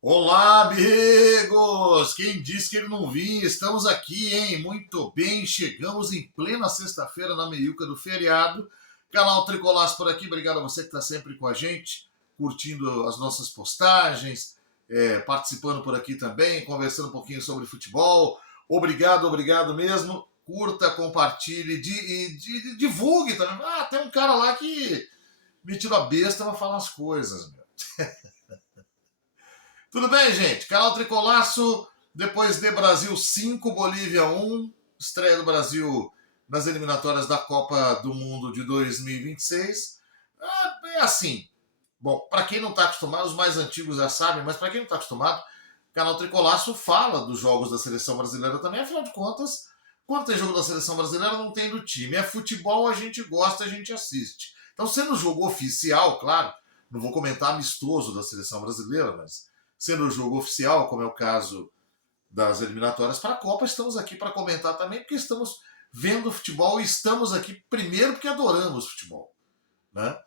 Olá, amigos! Quem disse que ele não vinha? Estamos aqui, hein? Muito bem, chegamos em plena sexta-feira na meiuca do feriado. Canal Tricolás por aqui, obrigado a você que está sempre com a gente, curtindo as nossas postagens, participando por aqui também, conversando um pouquinho sobre futebol. Obrigado mesmo. Curta, compartilhe e divulgue também. Ah, tem um cara lá que me tirou a besta para falar as coisas, meu. Tudo bem, gente? Canal Tricolaço, depois de Brasil 5, Bolívia 1, estreia do Brasil nas eliminatórias da Copa do Mundo de 2026. É assim. Bom, para quem não está acostumado, os mais antigos já sabem, mas para quem não está acostumado, o Canal Tricolaço fala dos jogos da seleção brasileira também. Afinal de contas, quando tem jogo da seleção brasileira, não tem do time. É futebol, a gente gosta, a gente assiste. Então, sendo o jogo oficial, claro, não vou comentar amistoso da seleção brasileira, mas sendo o jogo oficial, como é o caso das eliminatórias para a Copa, estamos aqui para comentar também, porque estamos vendo futebol e estamos aqui primeiro porque adoramos futebol. Né?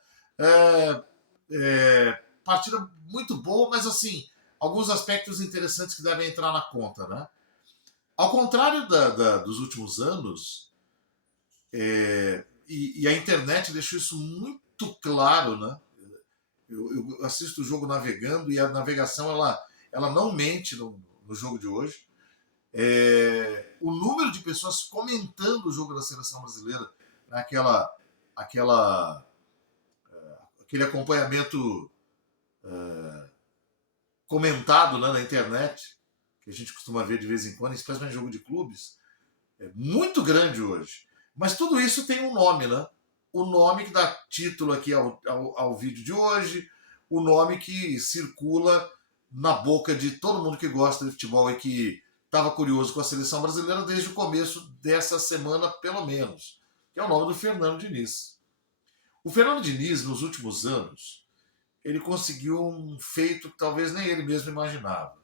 É, partida muito boa, mas assim, alguns aspectos interessantes que devem entrar na conta. Né? Ao contrário dos últimos anos, e a internet deixou isso muito claro, né? Eu assisto o jogo navegando e a navegação ela não mente no jogo de hoje. O número de pessoas comentando o jogo da seleção brasileira, aquela, aquela, aquele acompanhamento comentado, né, na internet, que a gente costuma ver de vez em quando, especialmente em jogo de clubes, é muito grande hoje. Mas tudo isso tem um nome, né? O nome que dá título aqui ao vídeo de hoje, o nome que circula na boca de todo mundo que gosta de futebol e que estava curioso com a seleção brasileira desde o começo dessa semana, pelo menos, que é o nome do Fernando Diniz. O Fernando Diniz, nos últimos anos, ele conseguiu um feito que talvez nem ele mesmo imaginava.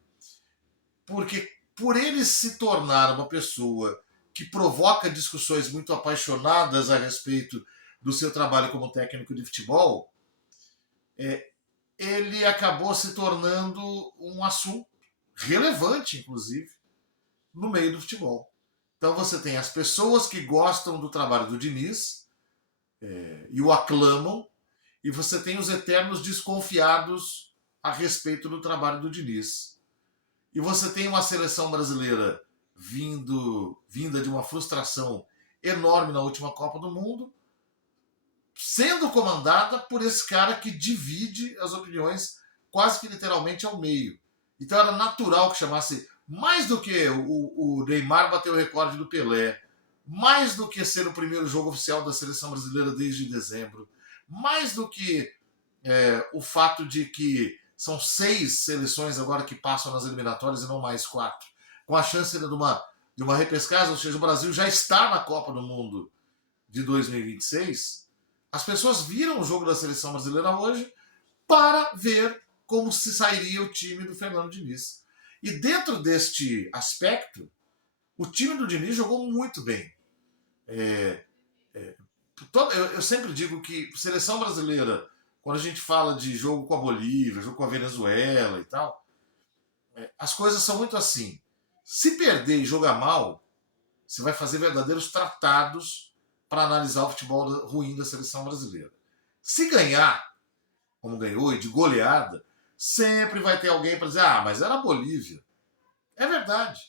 Porque por ele se tornar uma pessoa que provoca discussões muito apaixonadas a respeito do seu trabalho como técnico de futebol, ele acabou se tornando um assunto relevante, inclusive, no meio do futebol. Então você tem as pessoas que gostam do trabalho do Diniz e o aclamam, e você tem os eternos desconfiados a respeito do trabalho do Diniz. E você tem uma seleção brasileira vinda de uma frustração enorme na última Copa do Mundo, sendo comandada por esse cara que divide as opiniões quase que literalmente ao meio. Então era natural que chamasse, mais do que o Neymar bater o recorde do Pelé, mais do que ser o primeiro jogo oficial da seleção brasileira desde dezembro, mais do que o fato de que são 6 seleções agora que passam nas eliminatórias e não mais 4, com a chance de uma repescagem, ou seja, o Brasil já está na Copa do Mundo de 2026, as pessoas viram o jogo da seleção brasileira hoje para ver como se sairia o time do Fernando Diniz. E dentro deste aspecto, o time do Diniz jogou muito bem. Eu sempre digo que seleção brasileira, quando a gente fala de jogo com a Bolívia, jogo com a Venezuela e tal, as coisas são muito assim. Se perder e jogar mal, você vai fazer verdadeiros tratados para analisar o futebol ruim da seleção brasileira. Se ganhar, como ganhou, e de goleada, sempre vai ter alguém para dizer: ah, mas era a Bolívia. É verdade.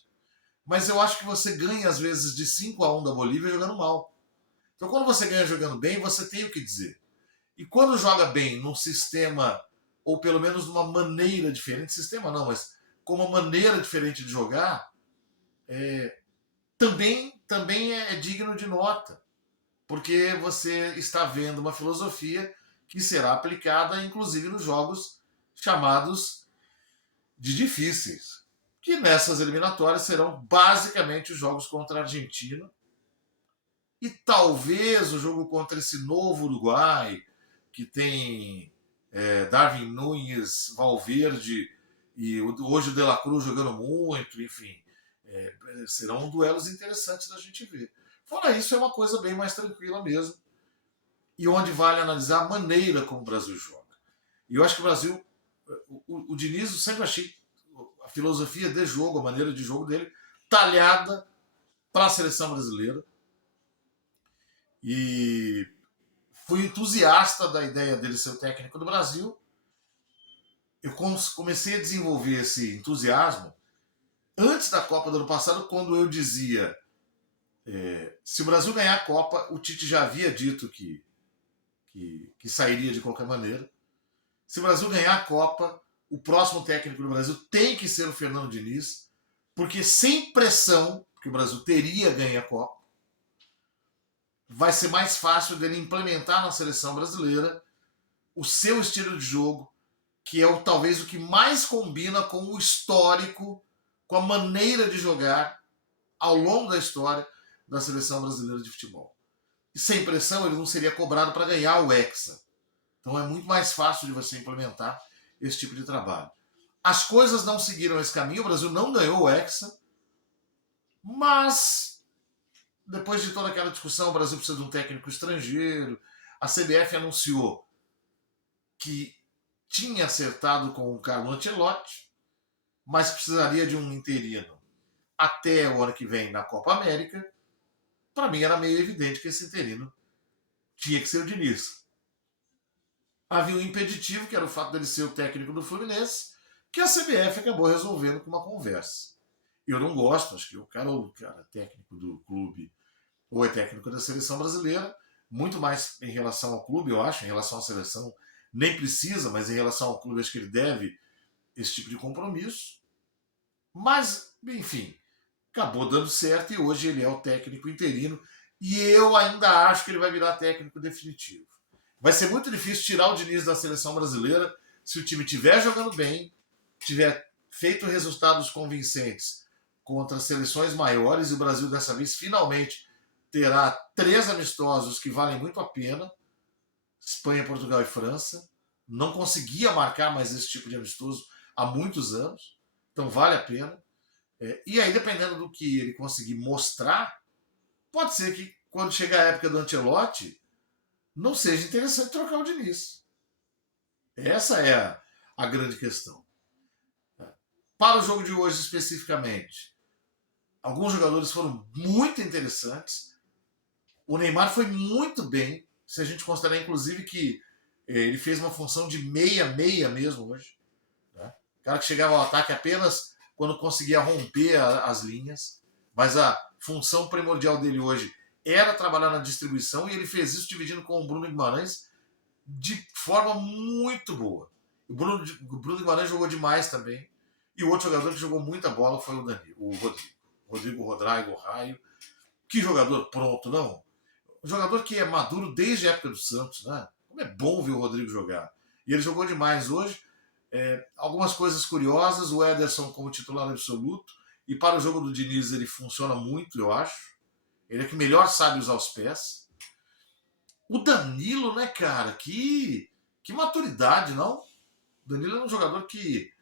Mas eu acho que você ganha, às vezes, de 5-1 da Bolívia jogando mal. Então, quando você ganha jogando bem, você tem o que dizer. E quando joga bem num sistema, ou pelo menos numa maneira diferente, sistema não, mas com uma maneira diferente de jogar, também é digno de nota. Porque você está vendo uma filosofia que será aplicada, inclusive, nos jogos chamados de difíceis. Que nessas eliminatórias serão basicamente os jogos contra a Argentina e talvez o jogo contra esse novo Uruguai, que tem Darwin Nunes, Valverde e hoje o De La Cruz jogando muito, enfim. Serão duelos interessantes da gente ver. Fora isso, é uma coisa bem mais tranquila mesmo. E onde vale analisar a maneira como o Brasil joga. E eu acho que o Brasil, o Diniz, eu sempre achei filosofia de jogo, a maneira de jogo dele, talhada para a seleção brasileira. E fui entusiasta da ideia dele ser o técnico do Brasil. Eu comecei a desenvolver esse entusiasmo antes da Copa do ano passado, quando eu dizia se o Brasil ganhar a Copa, o Tite já havia dito que sairia de qualquer maneira. Se o Brasil ganhar a Copa, o próximo técnico do Brasil tem que ser o Fernando Diniz, porque sem pressão, que o Brasil teria ganho a Copa, vai ser mais fácil dele implementar na seleção brasileira o seu estilo de jogo, que é talvez o que mais combina com o histórico, com a maneira de jogar ao longo da história da seleção brasileira de futebol. E sem pressão ele não seria cobrado para ganhar o Hexa. Então é muito mais fácil de você implementar esse tipo de trabalho. As coisas não seguiram esse caminho, o Brasil não ganhou o Hexa, mas depois de toda aquela discussão, o Brasil precisa de um técnico estrangeiro, a CBF anunciou que tinha acertado com o Carlo Ancelotti, mas precisaria de um interino até o ano que vem na Copa América. Para mim era meio evidente que esse interino tinha que ser o Diniz. Havia um impeditivo, que era o fato dele ser o técnico do Fluminense, que a CBF acabou resolvendo com uma conversa. Eu não gosto, acho que o cara técnico do clube ou é técnico da seleção brasileira, muito mais em relação ao clube, eu acho, em relação à seleção nem precisa, mas em relação ao clube acho que ele deve esse tipo de compromisso. Mas, enfim, acabou dando certo e hoje ele é o técnico interino e eu ainda acho que ele vai virar técnico definitivo. Vai ser muito difícil tirar o Diniz da seleção brasileira se o time estiver jogando bem, tiver feito resultados convincentes contra seleções maiores e o Brasil dessa vez finalmente terá 3 amistosos que valem muito a pena, Espanha, Portugal e França. Não conseguia marcar mais esse tipo de amistoso há muitos anos, então vale a pena. E aí, dependendo do que ele conseguir mostrar, pode ser que quando chegar a época do Ancelotti, não seja interessante trocar o Diniz. Essa é a grande questão. Para o jogo de hoje especificamente, alguns jogadores foram muito interessantes. O Neymar foi muito bem, se a gente considerar inclusive que ele fez uma função de meia-meia mesmo hoje. Né? O cara que chegava ao ataque apenas quando conseguia romper as linhas, mas a função primordial dele hoje era trabalhar na distribuição e ele fez isso dividindo com o Bruno Guimarães de forma muito boa. O Bruno Guimarães jogou demais também. E o outro jogador que jogou muita bola foi o Rodrigo Rodrigo Raio. Que jogador pronto, não? Um jogador que é maduro desde a época do Santos, né? Como é bom ver o Rodrigo jogar. E ele jogou demais hoje. Algumas coisas curiosas, o Ederson como titular absoluto, e para o jogo do Diniz ele funciona muito, eu acho. Ele é que melhor sabe usar os pés. O Danilo, né, cara? Que maturidade, não? O Danilo é um jogador que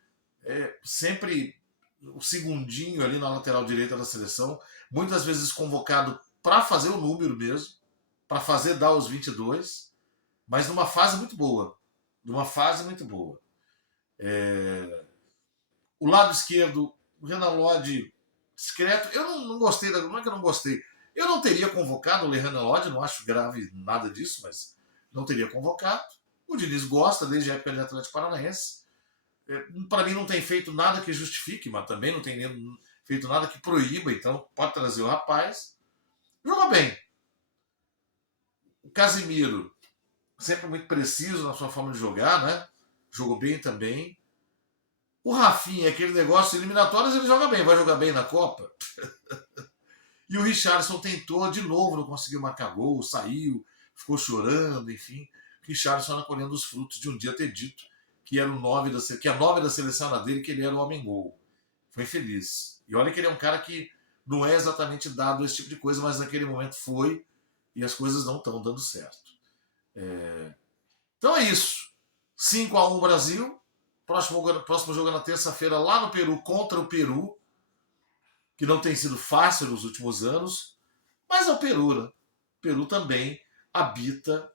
é sempre o segundinho ali na lateral direita da seleção, muitas vezes convocado para fazer o número mesmo, para fazer dar os 22, mas numa fase muito boa. Numa fase muito boa. O lado esquerdo, o Renan Lodge, discreto. Eu não gostei, não é que eu não gostei. Eu não teria convocado o Renan Lodge, não acho grave nada disso, mas não teria convocado. O Diniz gosta desde a época de Atlético Paranaense. Para mim não tem feito nada que justifique, mas também não tem feito nada que proíba, então pode trazer o rapaz. Joga bem. O Casimiro, sempre muito preciso na sua forma de jogar, né? Jogou bem também. O Rafinha, aquele negócio eliminatórios, ele joga bem. Vai jogar bem na Copa? E o Richarlison tentou de novo, não conseguiu marcar gol, saiu, ficou chorando, enfim. O Richarlison colhendo os frutos de um dia ter dito que era o 9 que a 9 da seleção era dele, que ele era o homem-gol. Foi feliz. E olha que ele é um cara que não é exatamente dado esse tipo de coisa, mas naquele momento foi, e as coisas não estão dando certo. Então é isso. 5-1 Brasil. Próximo jogo é na terça-feira lá no Peru, contra o Peru, que não tem sido fácil nos últimos anos, mas é o Peru, né? O Peru também habita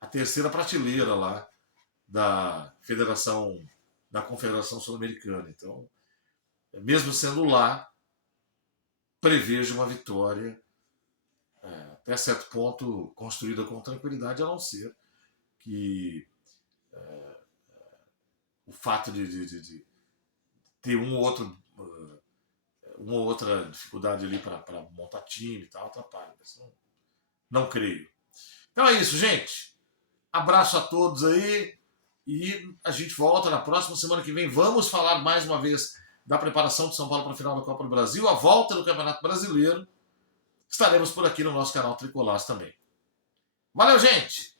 a terceira prateleira lá da Confederação Sul-Americana. Então, mesmo sendo lá, prevejo uma vitória, até certo ponto, construída com tranquilidade, a não ser que o fato de ter uma ou outra dificuldade ali para montar time e tal, atrapalha. Mas não creio. Então é isso, gente. Abraço a todos aí e a gente volta na próxima semana que vem. Vamos falar mais uma vez da preparação de São Paulo para a final da Copa do Brasil, a volta do Campeonato Brasileiro. Estaremos por aqui no nosso canal Tricolás também. Valeu, gente!